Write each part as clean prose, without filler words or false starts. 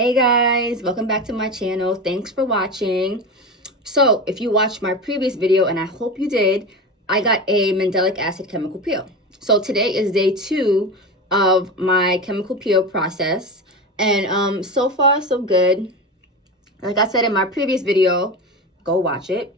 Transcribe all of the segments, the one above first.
Hey guys, welcome back to my channel. Thanks for watching. So if you watched my previous video, and I hope you did, I got a mandelic acid chemical peel. So today is day 2 of my chemical peel process, and so far so good. Like I said in my previous video, go watch it.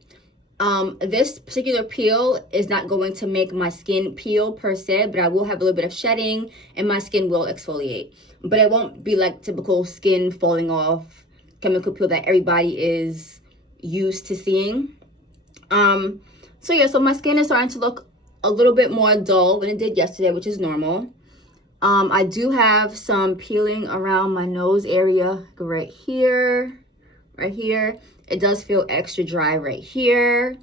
This particular peel is not going to make my skin peel per se, but I will have a little bit of shedding and my skin will exfoliate. But it won't be like typical skin falling off chemical peel that everybody is used to seeing. So yeah, so my skin is starting to look a little bit more dull than it did yesterday, which is normal. I do have some peeling around my nose area right here. It does feel extra dry right here,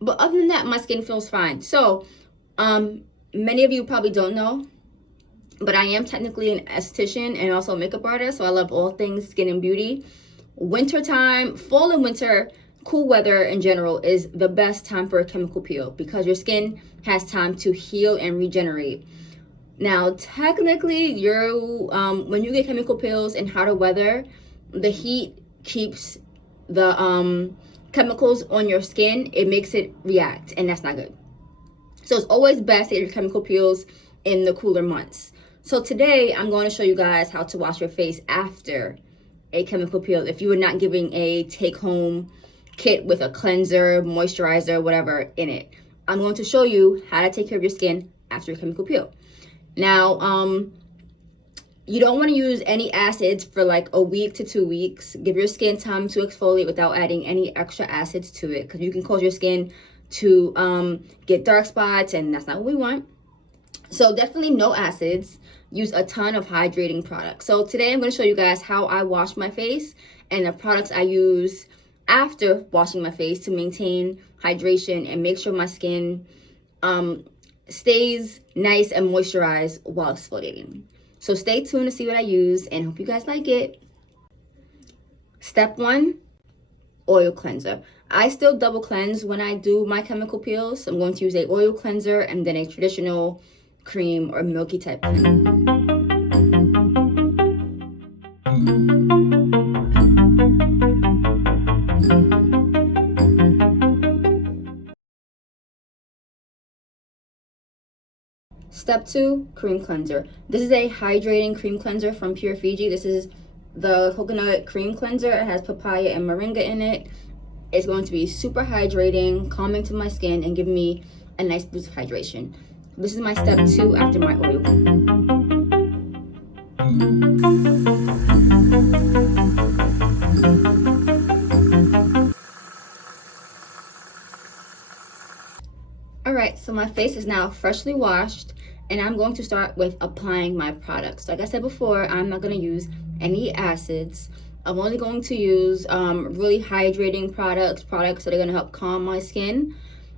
but other than that, my skin feels fine. So many of you probably don't know, but I am technically an esthetician and also a makeup artist, so I love all things skin and beauty. Winter time, fall and winter, cool weather in general is the best time for a chemical peel because your skin has time to heal and regenerate. Now technically, when you get chemical peels in hotter weather, the heat keeps the chemicals on your skin. It makes it react, and that's not good. So it's always best to get your chemical peels in the cooler months. So today I'm going to show you guys how to wash your face after a chemical peel if you are not giving a take-home kit with a cleanser, moisturizer, whatever in it. I'm going to show you how to take care of your skin after a chemical peel. Now you don't want to use any acids for like a week to 2 weeks. Give your skin time to exfoliate without adding any extra acids to it, because you can cause your skin to get dark spots, and that's not what we want. So definitely no acids. Use a ton of hydrating products. So today I'm going to show you guys how I wash my face and the products I use after washing my face to maintain hydration and make sure my skin stays nice and moisturized while exfoliating. So stay tuned to see what I use and hope you guys like it. Step 1, oil cleanser. I still double cleanse when I do my chemical peels. So I'm going to use a oil cleanser and then a traditional cream or milky type cleanser. Step 2, cream cleanser. This is a hydrating cream cleanser from Pure Fiji. This is the coconut cream cleanser. It has papaya and moringa in it. It's going to be super hydrating, calming to my skin, and give me a nice boost of hydration. This is my step 2 after my oil. Alright, so my face is now freshly washed, and I'm going to start with applying my products. Like I said before, I'm not going to use any acids. I'm only going to use really hydrating products that are going to help calm my skin,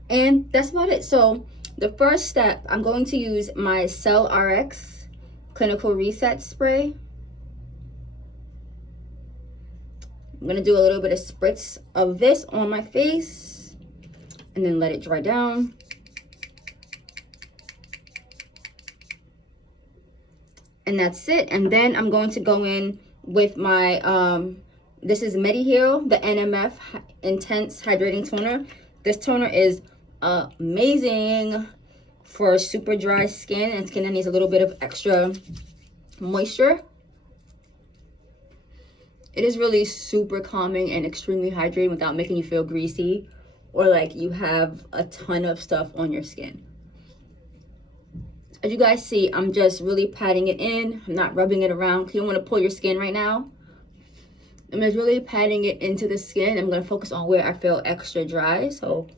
and that's about it. So the first step, I'm going to use my COSRX Clinical Reset Spray. I'm going to do a little bit of spritz of this on my face and then let it dry down. And that's it. And then I'm going to go in with my, this is MediHeal, the NMF Intense Hydrating Toner. This toner is amazing for super dry skin and skin that needs a little bit of extra moisture. It is really super calming and extremely hydrating without making you feel greasy or like you have a ton of stuff on your skin. As you guys see, I'm just really patting it in. I'm not rubbing it around because you don't want to pull your skin right now. I'm just really patting it into the skin. I'm going to focus on where I feel extra dry. So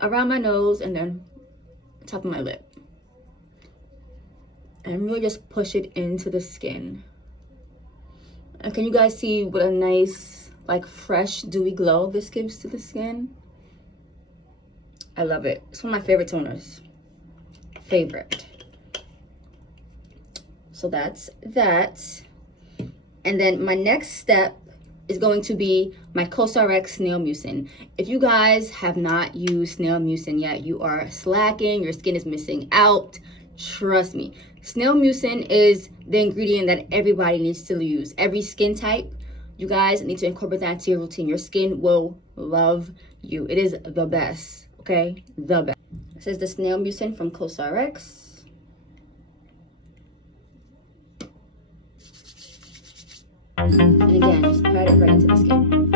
around my nose and then top of my lip. And really just push it into the skin. And can you guys see what a nice, like, fresh, dewy glow this gives to the skin? I love it. It's one of my favorite toners. Favorite. So that's that. And then my next step is going to be my COSRX Snail Mucin. If you guys have not used Snail Mucin yet, you are slacking. Your skin is missing out. Trust me. Snail mucin is the ingredient that everybody needs to use. Every skin type, you guys need to incorporate that into your routine. Your skin will love you. It is the best, okay? The best. This is the Snail mucin from COSRX. And again, just pat it right into the skin.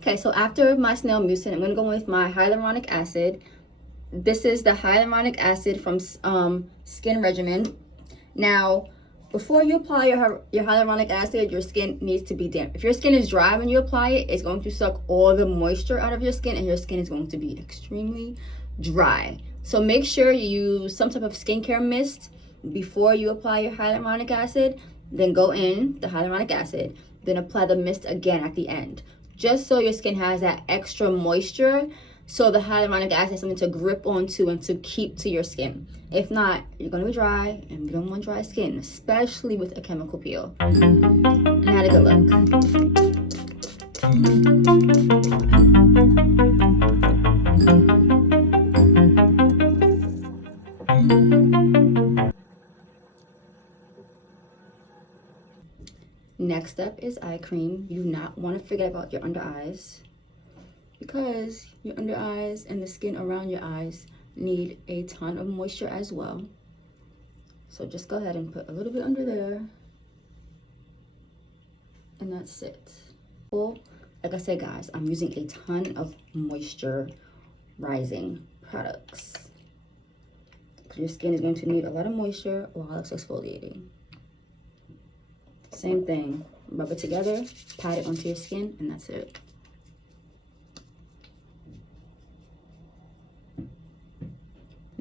Okay, so after my Snail mucin, I'm going to go with my hyaluronic acid. This is the hyaluronic acid from Skin Regimen. Now, before you apply your hyaluronic acid, your skin needs to be damp. If your skin is dry when you apply it, it's going to suck all the moisture out of your skin, and your skin is going to be extremely dry. So make sure you use some type of skincare mist before you apply your hyaluronic acid. Then go in the hyaluronic acid, then apply the mist again at the end, just so your skin has that extra moisture, so the hyaluronic acid has something to grip onto and to keep to your skin. If not, you're going to be dry, and you don't want dry skin, especially with a chemical peel. And I had a good look. Next up is eye cream. You do not want to forget about your under eyes, because your under eyes and the skin around your eyes need a ton of moisture as well. So just go ahead and put a little bit under there, and that's it. Well, like I said, guys, I'm using a ton of moisturizing products, because your skin is going to need a lot of moisture while it's exfoliating. Same thing, rub it together, pat it onto your skin, and that's it.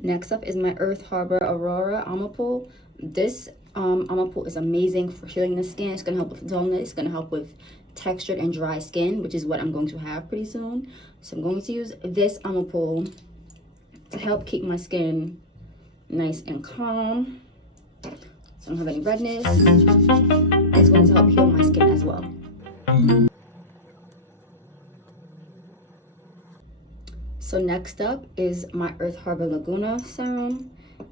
Next up is my Earth Harbor Aurora Ampoule. This Ampoule is amazing for healing the skin. It's going to help with dullness. It's going to help with textured and dry skin, which is what I'm going to have pretty soon. So I'm going to use this Ampoule to help keep my skin nice and calm, so I don't have any redness. And it's going to help heal my skin as well. So next up is my Earth Harbor Laguna serum,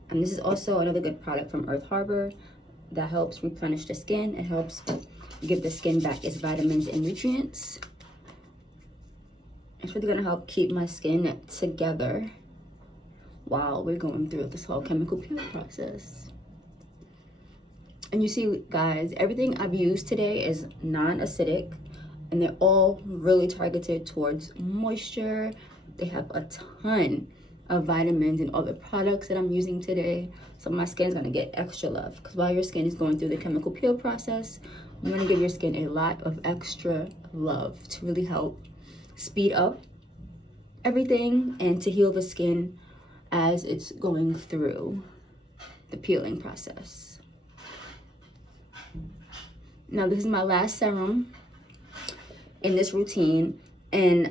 and this is also another good product from Earth Harbor that helps replenish the skin. It helps give the skin back its vitamins and nutrients. It's really going to help keep my skin together while we're going through this whole chemical peel process. And you see, guys, everything I've used today is non-acidic, and they're all really targeted towards moisture. They have a ton of vitamins in all the products that I'm using today. So my skin's gonna get extra love, because while your skin is going through the chemical peel process, I'm gonna give your skin a lot of extra love to really help speed up everything and to heal the skin as it's going through the peeling process. Now, this is my last serum in this routine, and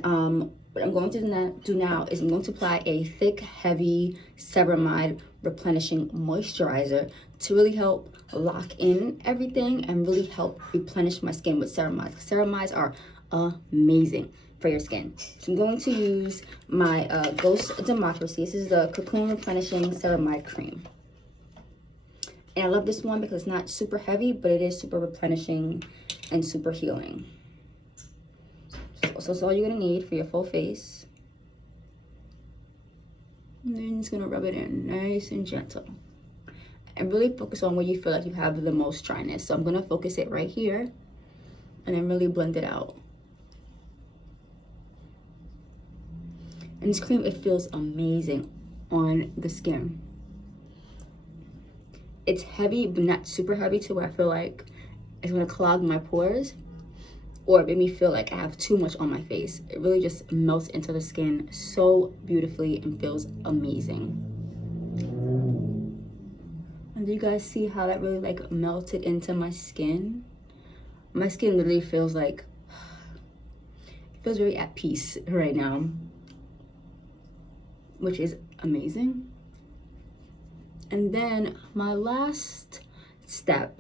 what I'm going to do now is I'm going to apply a thick, heavy Ceramide replenishing moisturizer to really help lock in everything and really help replenish my skin with ceramides. Ceramides are amazing for your skin. So I'm going to use my Ghost Democracy. This is the Cocoon Replenishing Ceramide Cream. And I love this one because it's not super heavy, but it is super replenishing and super healing. So that's all you're gonna need for your full face. And then just gonna rub it in nice and gentle. And really focus on where you feel like you have the most dryness. So I'm gonna focus it right here and then really blend it out. And this cream, it feels amazing on the skin. It's heavy, but not super heavy to where I feel like it's gonna clog my pores or make me feel like I have too much on my face. It really just melts into the skin so beautifully and feels amazing. And do you guys see how that really like melted into my skin? My skin literally feels like, it feels very at peace right now, which is amazing. And then my last step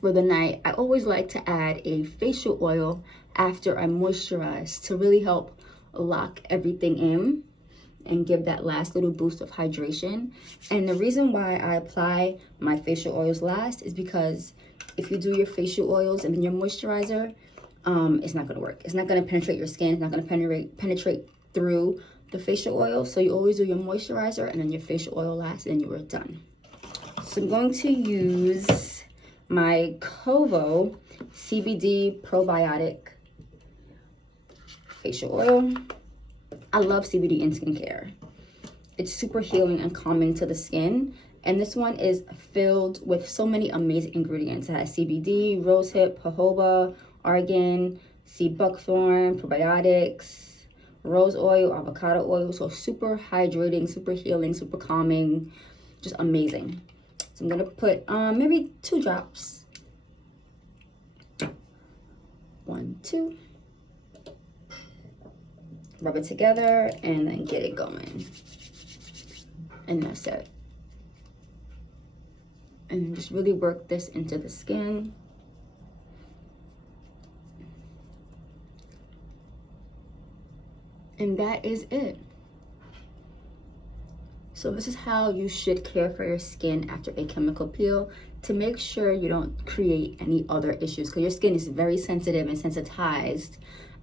for the night, I always like to add a facial oil after I moisturize to really help lock everything in and give that last little boost of hydration. And the reason why I apply my facial oils last is because if you do your facial oils and then your moisturizer, it's not gonna work. It's not gonna penetrate your skin. It's not gonna penetrate through the facial oil. So you always do your moisturizer and then your facial oil last, and you are done. So I'm going to use my Kovo CBD probiotic facial oil. I love CBD in skincare. It's super healing and calming to the skin. And this one is filled with so many amazing ingredients. It has CBD, rosehip, jojoba, argan, sea buckthorn, probiotics, rose oil, avocado oil. So super hydrating, super healing, super calming, just amazing. So I'm gonna put maybe 2 drops. 1, 2. Rub it together and then get it going. And that's it. And just really work this into the skin. And that is it. So this is how you should care for your skin after a chemical peel to make sure you don't create any other issues, because your skin is very sensitive and sensitized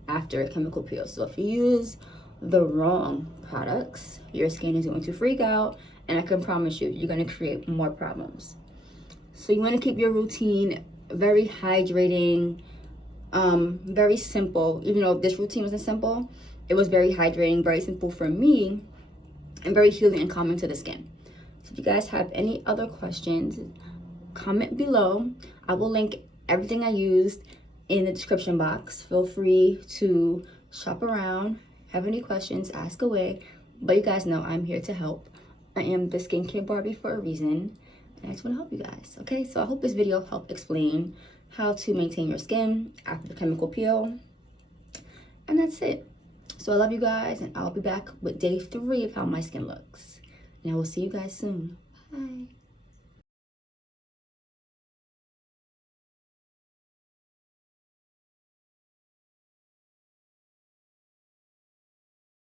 after a chemical peel. So if you use the wrong products, your skin is going to freak out, and I can promise you, you're going to create more problems. So you want to keep your routine very hydrating, very simple. Even though this routine wasn't simple, it was very hydrating, very simple for me, and very healing and calming to the skin. So if you guys have any other questions, comment below. I will link everything I used in the description box. Feel free to shop around. Have any questions, ask away. But you guys know I'm here to help. I am the skincare Barbie for a reason, and I just want to help you guys. Okay, so I hope this video helped explain how to maintain your skin after the chemical peel. And that's it. So I love you guys, and I'll be back with day 3 of how my skin looks. And I will see you guys soon. Bye.